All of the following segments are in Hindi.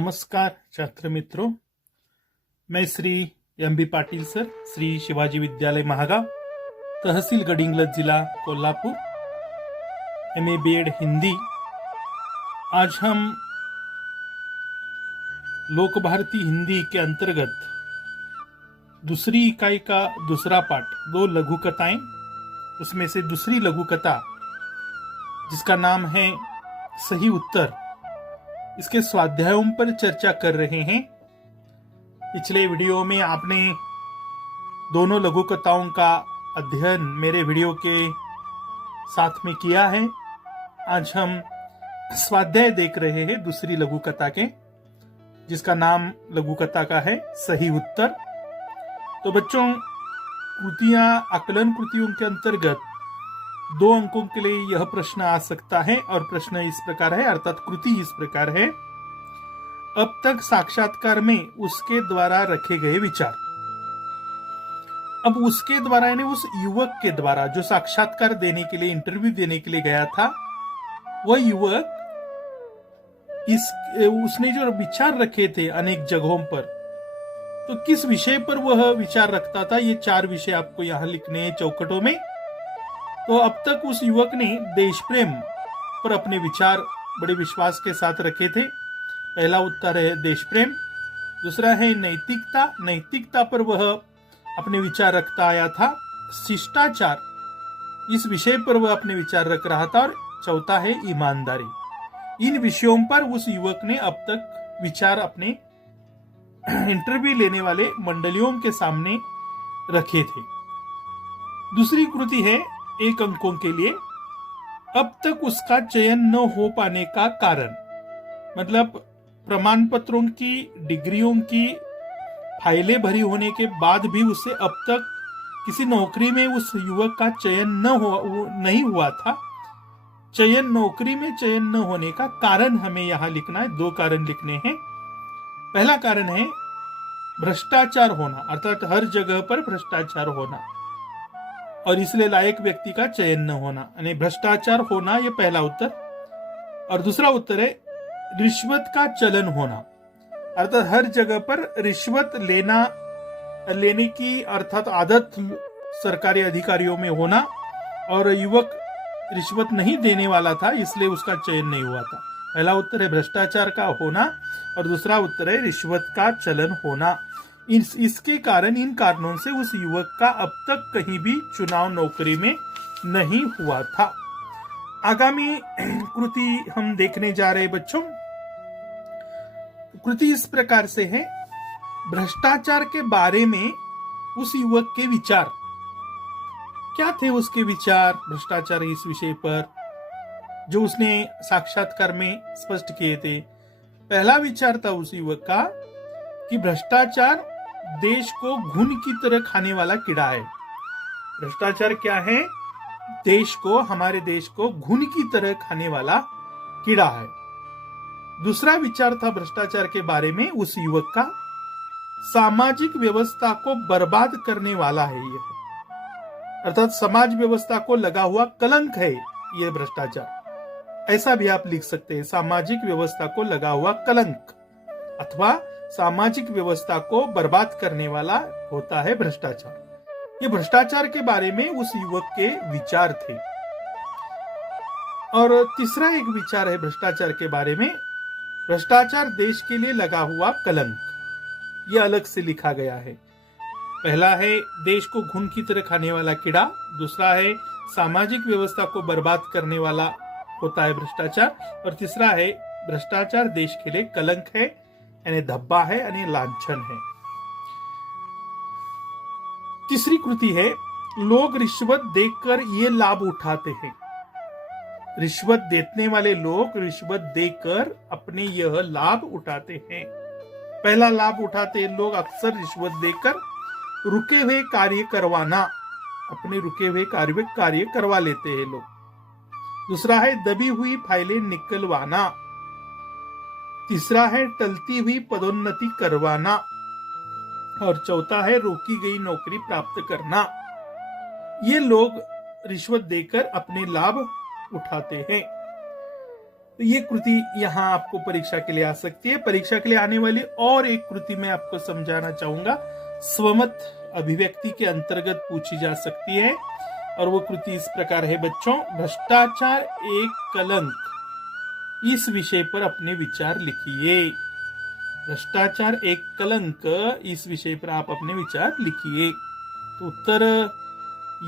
नमस्कार छात्र मित्रों, मैं श्री एम.बी. पाटिल सर, श्री शिवाजी विद्यालय महागाव, तहसील गडिंग्लज, जिला कोल्हापुर, एमए बीएड हिंदी। आज हम लोक भारती हिंदी के अंतर्गत दूसरी इकाई का दूसरा पाठ, 2 लघु कथाएं, उसमें से दूसरी लघु कथा जिसका नाम है सही उत्तर, इसके स्वाध्यायों पर चर्चा कर रहे हैं। पिछले वीडियो में आपने दोनों लघु कथाओं का अध्ययन मेरे वीडियो के साथ में किया है। आज हम स्वाध्याय देख रहे हैं दूसरी लघु कथा के, जिसका नाम लघु कथा का है सही उत्तर। तो बच्चों, कृतियां आकलन कृतियों के अंतर्गत 2 अंकों के लिए यह प्रश्न आ सकता है, और प्रश्न इस प्रकार है, अर्थात कृति इस प्रकार है। अब तक साक्षात्कार में उसके द्वारा रखे गए विचार। अब उसके द्वारा यानी उस युवक के द्वारा जो साक्षात्कार देने के लिए, इंटरव्यू देने के लिए गया था, वह युवक उसने जो विचार रखे थे अनेक जगहों पर, तो किस विषय पर वह विचार रखता था, ये 4 विषय आपको यहां लिखने हैं चौखटों में। तो अब तक उस युवक ने देश प्रेम पर अपने विचार बड़े विश्वास के साथ रखे थे। पहला उत्तर है देश प्रेम। दूसरा है नैतिकता, नैतिकता पर वह अपने विचार रखता आया था। शिष्टाचार, इस विषय पर वह अपने विचार रख रहा था। और चौथा है ईमानदारी। इन विषयों पर उस युवक ने अब तक विचार अपने इंटरव्यू लेने वाले मंडलियों के सामने रखे थे। दूसरी कृति है 1 अंकों के लिए। अब तक उसका चयन न हो पाने का कारण, मतलब प्रमाण पत्रों की, डिग्रियों की फाइलें भरी होने के बाद भी उसे अब तक किसी नौकरी में उस युवक का चयन नहीं हुआ था। नौकरी में चयन न होने का कारण हमें यहां लिखना है। 2 कारण लिखने हैं। पहला कारण है भ्रष्टाचार होना, अर्थात हर जगह पर भ्रष्टाचार होना, और इसलिए लायक व्यक्ति का चयन न होना, यानी भ्रष्टाचार होना, यह पहला उत्तर। और दूसरा उत्तर है रिश्वत का चलन होना, अर्थात हर जगह पर रिश्वत लेने की अर्थात आदत सरकारी अधिकारियों में होना, और युवक रिश्वत नहीं देने वाला था, इसलिए उसका चयन नहीं हुआ था। पहला उत्तर है भ्रष्टाचार का होना, और दूसरा उत्तर है रिश्वत का चलन होना। इसके कारण, इन कारणों से उस युवक का अब तक कहीं भी चुनाव नौकरी में नहीं हुआ था। आगामी कृति हम देखने जा रहे बच्चों। कृति इस प्रकार से है। भ्रष्टाचार के बारे में उस युवक के विचार क्या थे? उसके विचार भ्रष्टाचार इस विषय पर जो उसने साक्षात्कार में स्पष्ट किए थे। पहला विचार था उस युवक का कि भ्रष्टाचार देश को घुन की तरह खाने वाला कीड़ा है। भ्रष्टाचार क्या है? हमारे देश को घुन की तरह खाने वाला कीड़ा है। दूसरा विचार था भ्रष्टाचार के बारे में उस युवक का, सामाजिक व्यवस्था को बर्बाद करने वाला है यह, अर्थात समाज व्यवस्था को लगा हुआ कलंक है यह भ्रष्टाचार। ऐसा भी आप लिख सकते हैं, सामाजिक व्यवस्था को लगा हुआ कलंक, अथवा सामाजिक व्यवस्था को बर्बाद करने वाला होता है भ्रष्टाचार। ये भ्रष्टाचार के बारे में उस युवक के विचार थे। और तीसरा एक विचार है भ्रष्टाचार के बारे में, भ्रष्टाचार देश के लिए लगा हुआ कलंक। यह अलग से लिखा गया है। पहला है देश को घुन की तरह खाने वाला कीड़ा, दूसरा है सामाजिक व्यवस्था को बर्बाद करने वाला होता है भ्रष्टाचार, और तीसरा है भ्रष्टाचार देश के लिए कलंक है, यानी धब्बा है, यानी लांछन है। तीसरी कृति है लोग रिश्वत देकर ये लाभ उठाते हैं। रिश्वत देने वाले लोग रिश्वत देकर अपने यह लाभ उठाते हैं। पहला लाभ उठाते हैं लोग अक्सर रिश्वत देकर रुके हुए कार्य करवाना, अपने रुके हुए कार्य करवा लेते हैं लोग। दूसरा है दबी हुई फाइलें निकलवाना। तीसरा है टलती हुई पदोन्नति करवाना, और चौथा है रोकी गई नौकरी प्राप्त करना। ये लोग रिश्वत देकर अपने लाभ उठाते हैं। तो ये कृति यहाँ आपको परीक्षा के लिए आ सकती है। परीक्षा के लिए आने वाली और एक कृति मैं आपको समझाना चाहूंगा, स्वमत अभिव्यक्ति के अंतर्गत पूछी जा सकती है, और वो कृति इस प्रकार है बच्चों, भ्रष्टाचार एक कलंक, इस विषय पर अपने विचार लिखिए। भ्रष्टाचार एक कलंक, इस विषय पर आप अपने विचार लिखिए। तो उत्तर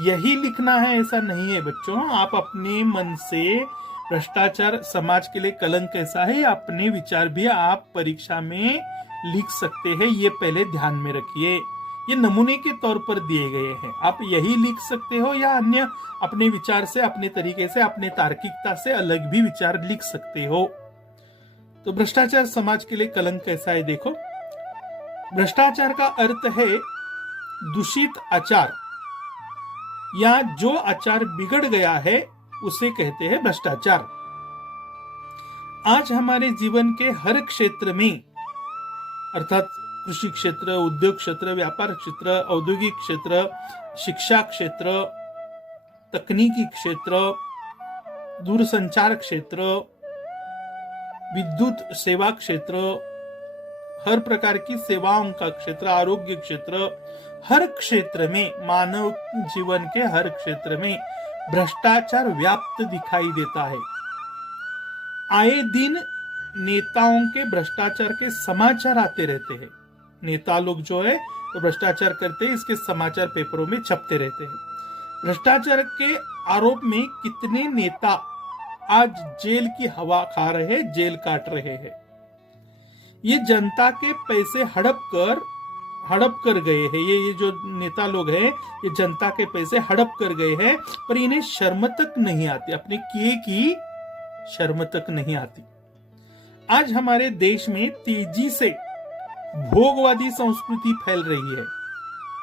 यही लिखना है ऐसा नहीं है बच्चों, आप अपने मन से भ्रष्टाचार समाज के लिए कलंक कैसा है अपने विचार भी आप परीक्षा में लिख सकते हैं, ये पहले ध्यान में रखिए। ये नमूने के तौर पर दिए गए हैं, आप यही लिख सकते हो या अन्य अपने विचार से, अपने तरीके से, अपने तार्किकता से अलग भी विचार लिख सकते हो। तो भ्रष्टाचार समाज के लिए कलंक कैसा है देखो। भ्रष्टाचार का अर्थ है दूषित आचार, या जो आचार बिगड़ गया है उसे कहते हैं भ्रष्टाचार। आज हमारे जीवन के हर क्षेत्र में, अर्थात कृषि क्षेत्र, उद्योग क्षेत्र, व्यापार क्षेत्र, औद्योगिक क्षेत्र, शिक्षा क्षेत्र, तकनीकी क्षेत्र, दूरसंचार क्षेत्र, विद्युत सेवा क्षेत्र, हर प्रकार की सेवाओं का क्षेत्र, आरोग्य क्षेत्र, हर क्षेत्र में, मानव जीवन के हर क्षेत्र में भ्रष्टाचार व्याप्त दिखाई देता है। आए दिन नेताओं के भ्रष्टाचार के समाचार आते रहते हैं। नेता लोग जो है वो भ्रष्टाचार करते हैं, इसके समाचार पेपरों में छपते रहते हैं। भ्रष्टाचार के आरोप में कितने नेता आज जेल की हवा खा रहे हैं, जेल काट रहे हैं। ये जनता के पैसे हड़प कर गए हैं। ये जो नेता लोग हैं ये जनता के पैसे हड़प कर गए हैं, पर इन्हें शर्म तक नहीं आती, अपने किए की शर्म तक नहीं आती। आज हमारे देश में तेजी से भोगवादी संस्कृति फैल रही है।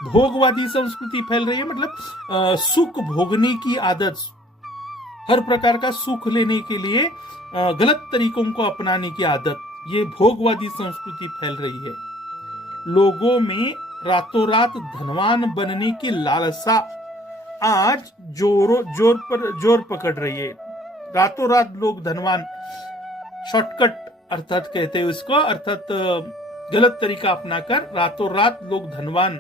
भोगवादी संस्कृति फैल रही है मतलब सुख भोगने की आदत, हर प्रकार का सुख लेने के लिए गलत तरीकों को अपनाने की आदत, ये भोगवादी संस्कृति फैल रही है। लोगों में रातों रात धनवान बनने की लालसा आज जोर पकड़ रही है। रातों रात लोग धनवान, शॉर्टकट अर्थात कहते हैं उसको, अर्थात गलत तरीका अपनाकर रातों रात लोग धनवान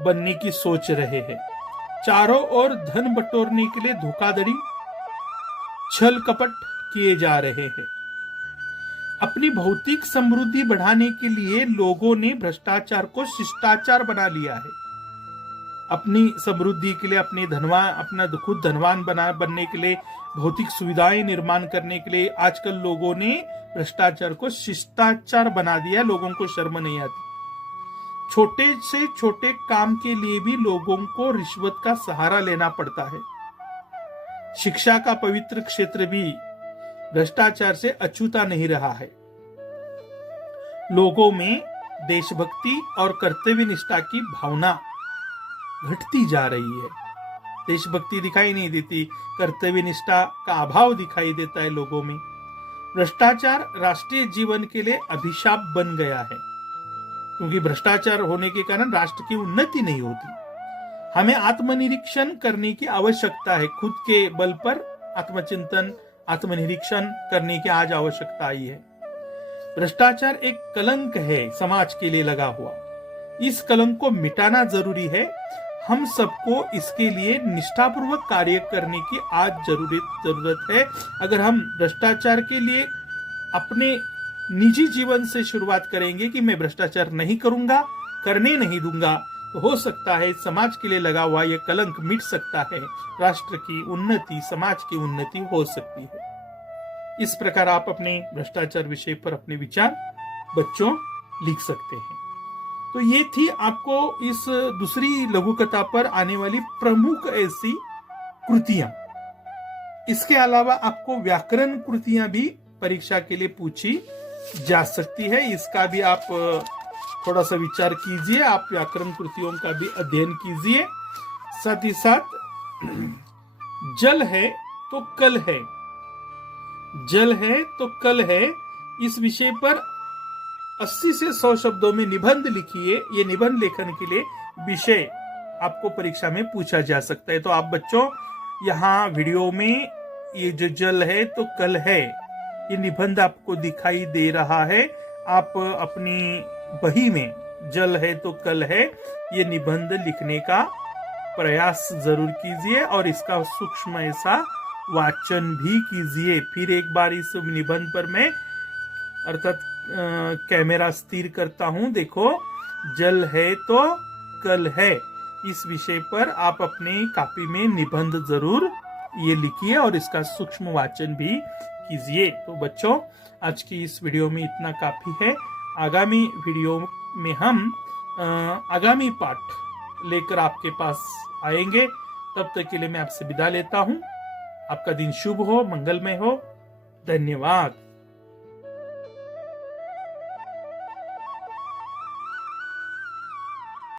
बनने की सोच रहे हैं। चारों ओर धन बटोरने के लिए धोखाधड़ी, छल कपट किए जा रहे हैं। अपनी भौतिक समृद्धि बढ़ाने के लिए लोगों ने भ्रष्टाचार को शिष्टाचार बना लिया है। अपनी समृद्धि के लिए, अपना खुद धनवान बनने के लिए, भौतिक सुविधाएं निर्माण करने के लिए आजकल लोगों ने भ्रष्टाचार को शिष्टाचार बना दिया। लोगों को शर्म नहीं आती। छोटे से छोटे काम के लिए भी लोगों को रिश्वत का सहारा लेना पड़ता है। शिक्षा का पवित्र क्षेत्र भी भ्रष्टाचार से अछूता नहीं रहा है। लोगों में देशभक्ति और कर्तव्य निष्ठा की भावना घटती जा रही है। देशभक्ति दिखाई नहीं देती, कर्तव्य निष्ठा का अभाव दिखाई देता है लोगों में। भ्रष्टाचार राष्ट्रीय जीवन के लिए अभिशाप बन गया है, क्योंकि भ्रष्टाचार होने के कारण राष्ट्र की उन्नति नहीं होती। हमें आत्मनिरीक्षण करने की आवश्यकता है। खुद के बल पर आत्मचिंतन, आत्मनिरीक्षण करने की आज आवश्यकता आई है। भ्रष्टाचार एक कलंक है समाज के लिए लगा हुआ। इस कलंक को मिटाना जरूरी है। हम सबको इसके लिए निष्ठापूर्वक कार्य करने की आज जरूरत है। अगर हम भ्रष्टाचार के लिए अपने निजी जीवन से शुरुआत करेंगे कि मैं भ्रष्टाचार नहीं करूंगा, करने नहीं दूंगा, तो हो सकता है समाज के लिए लगा हुआ ये कलंक मिट सकता है, राष्ट्र की उन्नति, समाज की उन्नति हो सकती है। इस प्रकार आप अपने भ्रष्टाचार विषय पर अपने विचार बच्चों लिख सकते हैं। तो ये थी आपको इस दूसरी लघु कथा पर आने वाली प्रमुख ऐसी कृतियां। इसके अलावा आपको व्याकरण कृतियां भी परीक्षा के लिए पूछी जा सकती है। इसका भी आप थोड़ा सा विचार कीजिए, आप व्याकरण कृतियों का भी अध्ययन कीजिए। साथ ही साथ जल है तो कल है, जल है तो कल है, इस विषय पर 80 से 100 शब्दों में निबंध लिखिए। ये निबंध लेखन के लिए विषय आपको परीक्षा में पूछा जा सकता है। तो आप बच्चों यहाँ वीडियो में ये जो जल है तो कल है, ये निबंध आपको दिखाई दे रहा है। आप अपनी बही में जल है तो कल है ये निबंध लिखने का प्रयास जरूर कीजिए और इसका सूक्ष्म ऐसा वाचन भी कीजिए। फिर एक बार इस निबंध पर मैं अर्थात कैमरा स्थिर करता हूं। देखो, जल है तो कल है, इस विषय पर आप अपनी कॉपी में निबंध जरूर ये लिखिए और इसका सूक्ष्म वाचन भी कीजिए। तो बच्चों, आज की इस वीडियो में इतना काफी है। आगामी वीडियो में हम आगामी पाठ लेकर आपके पास आएंगे। तब तक के लिए मैं आपसे विदा लेता हूं। आपका दिन शुभ हो, मंगलमय हो। धन्यवाद।